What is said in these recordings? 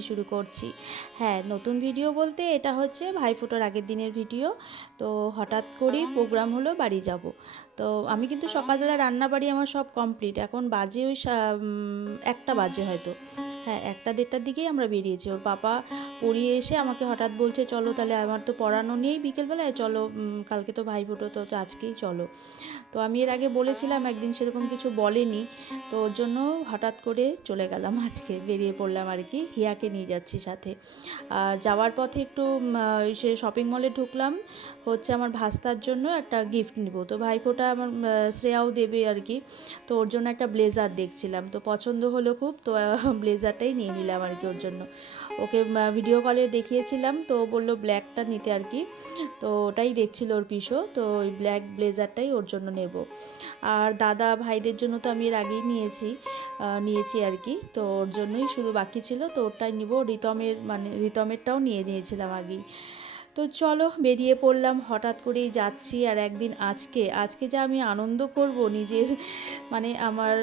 দিয়ে শুরু করছি। হ্যাঁ নতুন ভিডিও বলতে এটা হচ্ছে ভাইফোঁটার আগের দিনের ভিডিও। তো হঠাৎ করেই প্রোগ্রাম হলো বাড়ি যাব। তো আমি কিন্তু সকালবেলা রান্না বাড়ি আমার সব কমপ্লিট এখন বাজে ওই একটা বাজে হয়তো। হ্যাঁ একটা দেড়টার দিকেই আমরা বেরিয়েছি। ওর পাপা পড়িয়ে এসে আমাকে হঠাৎ বলছে, চলো তাহলে আমার তো পড়ানো নেই বিকেলবেলায়, চলো কালকে তো ভাইফোঁটো তো তো আজকেই চলো। তো আমি এর আগে বলেছিলাম, একদিন সেরকম কিছু বলেনি। তো ওর জন্য হঠাৎ করে চলে গেলাম আজকে, বেরিয়ে পড়লাম আর কি, হিয়াকে নিয়ে যাচ্ছি সাথে। যাওয়ার পথে একটু সে শপিং মলে ঢুকলাম, হচ্ছে আমার ভাস্তার জন্য একটা গিফট নিব। তো ভাইফোঁটা আমার শ্রেয়াও দেবে আর কি। তো ওর জন্য একটা ব্লেজার দেখছিলাম। তো পছন্দ হলো খুব, তো ব্লেজারটাই নিয়ে নিলাম আর কি ওর জন্য। ওকে ভিডিও কলে দেখিয়েছিলাম, তো বলল ব্ল্যাকটা নিতে আর কি। তো ওটাই দেখছিল ওর পিসো, তো ওই ব্ল্যাক ব্লেজারটাই ওর জন্য নেব। আর দাদা ভাইদের জন্য তো আমি এর আগেই নিয়েছি নিয়েছি আর কি। তো ওর জন্যই শুধু বাকি ছিল, তো ওটাই নিব। রিতমের মানে রিতমেরটাও নিয়ে নিয়েছিলাম আগেই। তো চলো বেরিয়ে পড়লাম, হঠাৎ করেই যাচ্ছি আর একদিন আজকে আজকে যা আমি আনন্দ করব নিজের মানে আমার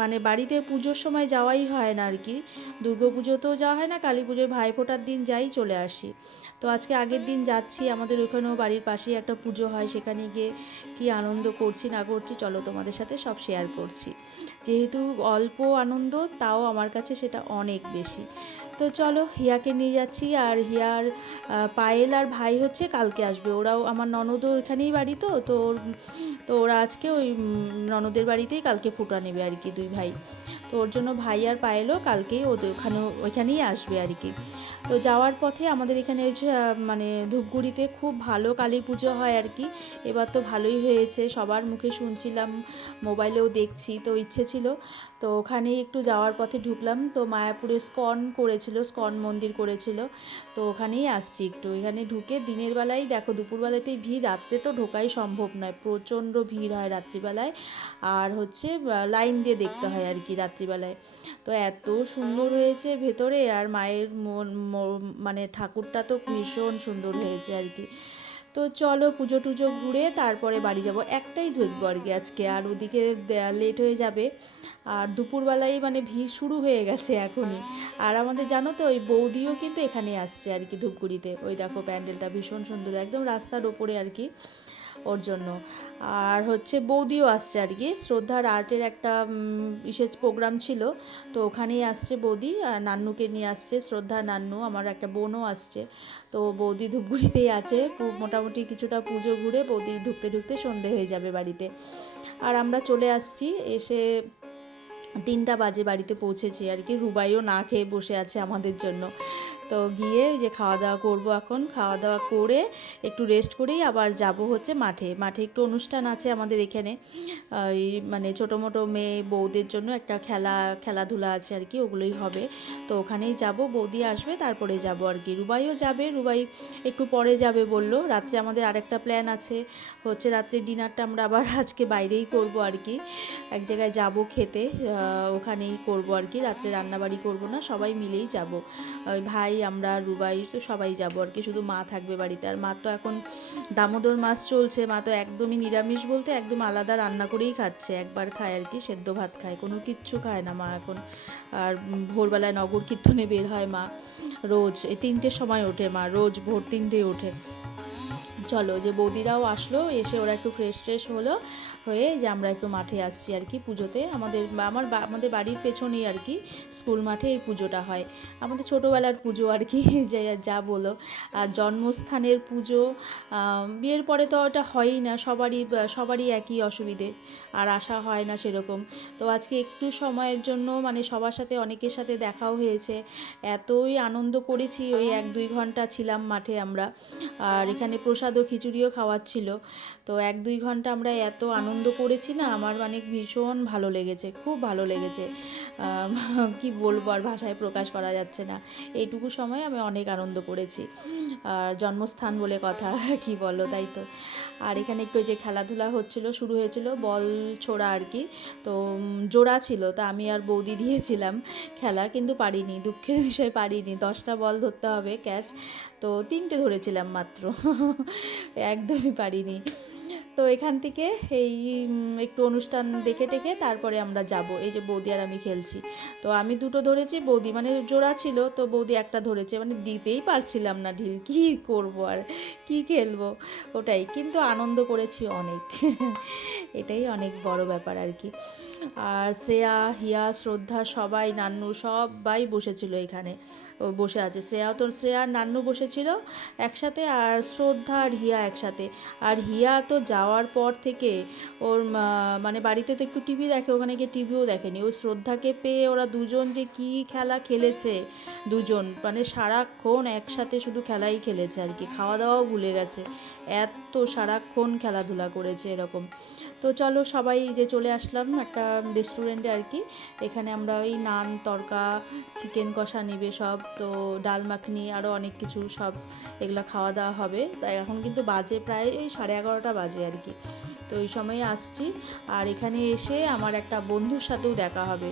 মানে বাড়িতে পুজোর সময় যাওয়াই হয় না আর কি দুর্গা পুজোতেও যাওয়া হয় না, কালী পুজোয় ভাইফোঁটার দিন যাই চলে আসি। তো আজকে আগের দিন যাচ্ছি, আমাদের ওখানেও বাড়ির পাশেই একটা পুজো হয়, সেখানে গিয়ে কি আনন্দ করছি না করছি চলো তোমাদের সাথে সব শেয়ার করছি। যেহেতু অল্প আনন্দ, তাও আমার কাছে সেটা অনেক বেশি। তো চলো, হিয়াকে নিয়ে যাচ্ছি আর হিয়ার পায়েল আর ভাই হচ্ছে কালকে আসবে। ওরাও আমার ননদও ওইখানেই বাড়ি তো তো তো ওরা আজকে ওই ননদের বাড়িতেই কালকে ফুটা নেবে আর কি দুই ভাই। তো ওর জন্য ভাই আর পায়েলও কালকেই ওদের ওখানে, ওইখানেই আসবে আর কি। তো যাওয়ার পথে আমাদের এখানে মানে ধূপগুড়িতে খুব ভালো কালী পুজো হয় আর কি। এবার তো ভালোই হয়েছে, সবার মুখে শুনছিলাম, মোবাইলেও দেখছি, তো ইচ্ছে ছিল। তো ওখানে একটু যাওয়ার পথে ঢুকলাম, তো মায়াপুরে স্কন করেছিল, স্কন মন্দির করেছিল। তো ওখানেই আসছি একটু, এখানে ঢুকে দিনের বেলায় দেখো দুপুরবেলাতেই ভিড়, রাত্রে তো ঢোকাই সম্ভব নয়, প্রচণ্ড ভিড় হয় রাত্রিবেলায়। আর হচ্ছে লাইন দিয়ে দেখতে হয় আর কি রাত্রিবেলায়। তো এত সুন্দর হয়েছে ভেতরে আর মায়ের মন- মানে ঠাকুরটা তো ভীষণ সুন্দর হয়েছে আর কি। তো চলো পুজো টুজো ঘুরে তারপরে বাড়ি যাব। একটাই দেখব আর কি আজকে। আর ওদিকে লেট হয়ে যাবে। আর দুপুরবেলায় মানে ভিড় শুরু হয়ে গেছে এখনই। আর আমাদের জানো তো, ওই বৌদিও কিন্তু এখানে আসছে আর কি ধূপগুড়িতে। ওই দেখো প্যান্ডেলটা ভীষণ সুন্দর, একদম রাস্তার ওপরে আর কি। ওর জন্য। আর হচ্ছে বৌদিও আসছে আর কি। শ্রদ্ধার আর্টের একটা বিশেষ প্রোগ্রাম ছিল। তো ওখানেই আসছে বৌদি। আর নান্নুকে নিয়ে আসছে। শ্রদ্ধা নান্নু, আমার একটা বোনও আসছে। তো বৌদি ধূপগুড়িতেই আছে। মোটামুটি কিছুটা পুজো ঘুরে বৌদি ঢুকতে ঢুকতে সন্ধে হয়ে যাবে বাড়িতে। আর আমরা চলে আসছি। এসে তিনটা বাজে বাড়িতে পৌঁছেছি আর কি। রুবাইও না খেয়ে বসে আছে আমাদের জন্য। তো গিয়ে ওই যে খাওয়া দাওয়া করব এখন। খাওয়া দাওয়া করে একটু রেস্ট করেই আবার যাব হচ্ছে মাঠে। মাঠে একটু অনুষ্ঠান আছে আমাদের এখানে। এই মানে ছোটো মোটো মেয়ে বৌদের জন্য একটা খেলা, খেলাধুলা আছে আর কি, ওগুলোই হবে। তো ওখানেই যাব, বৌদি আসবে, তারপরে যাব আর কি। রুবাইও যাবে, রুবাই একটু পরে যাবে বলল। রাত্রে আমাদের আরেকটা প্ল্যান আছে। হচ্ছে রাত্রে ডিনারটা আমরা আবার আজকে বাইরেই করব আর কি। এক জায়গায় যাব খেতে। ওখানেই করব আর কি। রাত্রে রান্নাবাড়ি করব না, সবাই মিলেই যাব। ওই ভাই আমরা রুবাই তো সবাই যাব আর কি, শুধু মা থাকবে বাড়িতে। আর মা তো এখন দামোদর মাস চলছে, মা তো একদমই নিরামিষ বলতে একদম আলাদা রান্না করেই খাচ্ছে। একবার খায় আর কি, সেদ্ধ ভাত খায়, কোনো কিচ্ছু খায় না মা এখন। আর ভোরবেলায় নগর কীর্তনে বের হয় মা, রোজ। এই তিনটের সময় ওঠে মা, রোজ ভোর তিনটে ওঠে। চলো যে বৌদিরাও আসলো, এসে ওরা একটু ফ্রেশ ট্রেশ হলো হয়ে যে আমরা একটু মাঠে আসছি আর কি পুজোতে। আমাদের আমার আমাদের বাড়ির পেছনেই আর কি স্কুল মাঠে এই পুজোটা হয়। আমাদের ছোটোবেলার পুজো আর কি, যে যা বলো। আর জন্মস্থানের পুজো বিয়ের পরে তো ওটা হয়ই না, সবারই সবারই একই অসুবিধে। আর আসা হয় না সেরকম। তো আজকে একটু সময়ের জন্য মানে সবার সাথে অনেকের সাথে দেখাও হয়েছে। এতই আনন্দ করেছি, ওই এক দুই ঘণ্টা ছিলাম মাঠে আমরা। আর এখানে প্রসাদ ও খিচুড়িও খাওয়াচ্ছিল। তো এক দুই ঘণ্টা আমরা এত আনন্দ করেছি না, আমার মানে ভীষণ ভালো লেগেছে, খুব ভালো লেগেছে। কি বলব আর ভাষায় প্রকাশ করা যাচ্ছে না। এইটুকু সময় আমি অনেক আনন্দ করেছি। আর জন্মস্থান বলে কথা, কি বলো তাই তো। আর এখানে একটু যে খেলাধুলা হচ্ছিল, শুরু হয়েছিল, বল ছোড়া আর কি। তো জোড়া ছিল, তা আমি আর বৌদি দিয়েছিলাম খেলা, কিন্তু পারিনি, দুঃখের বিষয় পারিনি। দশটা বল ধরতে হবে, ক্যাচ। তো তিনটে ধরেছিলাম মাত্র, একদমই পারিনি। তো এখান থেকে এই একটু অনুষ্ঠান দেখে টেখে তারপরে আমরা যাব। এই যে বৌদি আর আমি খেলছি। তো আমি দুটো ধরেছি, বৌদি মানে জোড়া ছিল, তো বৌদি একটা ধরেছে। মানে দিতেই পারছিলাম না ঢিল, কী করব আর, কি খেলব? ওটাই। কিন্তু আনন্দ করেছি অনেক। এটাই অনেক বড় ব্যাপার আর কি। আর শ্রেয়া, হিয়া, শ্রদ্ধা, সবাই, নান্নু সবাই বসেছিল এখানে। ও বসে আছে। শ্রেয়া তো, শ্রেয়া নান্নু বসেছিল একসাথে, আর শ্রদ্ধা আর হিয়া একসাথে। আর হিয়া তো যাওয়ার পর থেকে ওর মানে বাড়িতে তো একটু টিভি দেখে, ওখানে গিয়ে টিভিও দেখেনি। ও শ্রদ্ধাকে পেয়ে ওরা দুজন যে কি খেলা খেলেছে, দুজন মানে সারাক্ষণ একসাথে শুধু খেলাই খেলেছে আর কি। খাওয়া দাওয়াও ভুলে গেছে। এত সারাক্ষণ খেলাধুলা করেছে এরকম। তো চলো সবাই যে চলে আসলাম একটা রেস্টুরেন্টে আর কি। এখানে আমরা ওই নান, তরকা চিকেন কষা নেবে সব, তো ডাল মাখনি আরও অনেক কিছু সব এগুলো খাওয়া দাওয়া হবে। তাই এখন কিন্তু বাজে প্রায় ওই সাড়ে এগারোটা বাজে আর কি। তো ওই সময়ে আসছি। আর এখানে এসে আমার একটা বন্ধুর সাথেও দেখা হবে।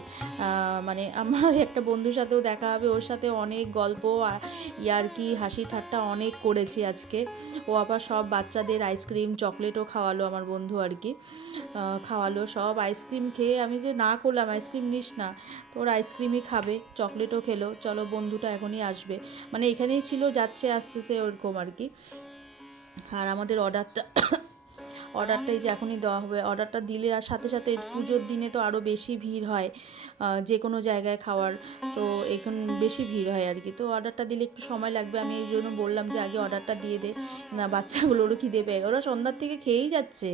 মানে আমার একটা বন্ধুর সাথেও দেখা হবে। ওর সাথে অনেক গল্প আর ইয়ার্কি হাসি ঠাট্টা অনেক করেছি আজকে। ও আবার সব বাচ্চাদের আইসক্রিম চকলেটও খাওয়ালো আমার বন্ধু আর কি। খাওয়ালো, সব আইসক্রিম খেয়ে আমি যে না করলাম আইসক্রিম নিস না, তো ওর আইসক্রিমই খাবে চকলেটও খেলো, চলো বন্ধুটা এখনই আসবে। মানে এখানেই ছিল, যাচ্ছে, আসতেছে ওরকম আর কি। আর আমাদের অর্ডারটা অর্ডারটাই যে এখনই দেওয়া হবে অর্ডারটা দিলে আর সাথে সাথে পুজোর দিনে তো আরও বেশি ভিড় হয় যে কোনো জায়গায় খাওয়ার, তো এখন বেশি ভিড় হয় আর কি। তো অর্ডারটা দিলে একটু সময় লাগবে, আমি এই জন্য বললাম যে আগে অর্ডারটা দিয়ে দে, না বাচ্চাগুলোরও খিদে পেয়ে। ওরা সন্ধ্যার থেকে খেয়েই যাচ্ছে।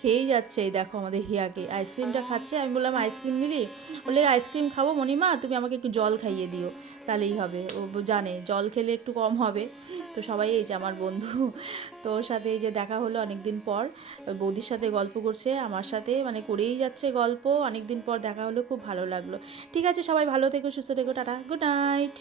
খেয়েই যাচ্ছে, এই দেখো আমাদের হিয়াকে। আইসক্রিমটা খাচ্ছে, আমি বললাম আইসক্রিম নিলি বলে আইসক্রিম খাব মণিমা, তুমি আমাকে একটু জল খাইয়ে দিও। তাহলেই হবে, ও জানে, জল খেলে একটু কম হবে। তো সবাই এই যে আমার বন্ধু, তো ওর সাথে এই যে দেখা হলো অনেক দিন পর, বৌদির সাথে গল্প করছে, আমার সাথে মানে করেই যাচ্ছে গল্প অনেক দিন পর দেখা হলো, খুব ভালো লাগল। ঠিক আছে, সবাই ভালো থেকো, সুস্থ থেকো, টাটা, গুড নাইট।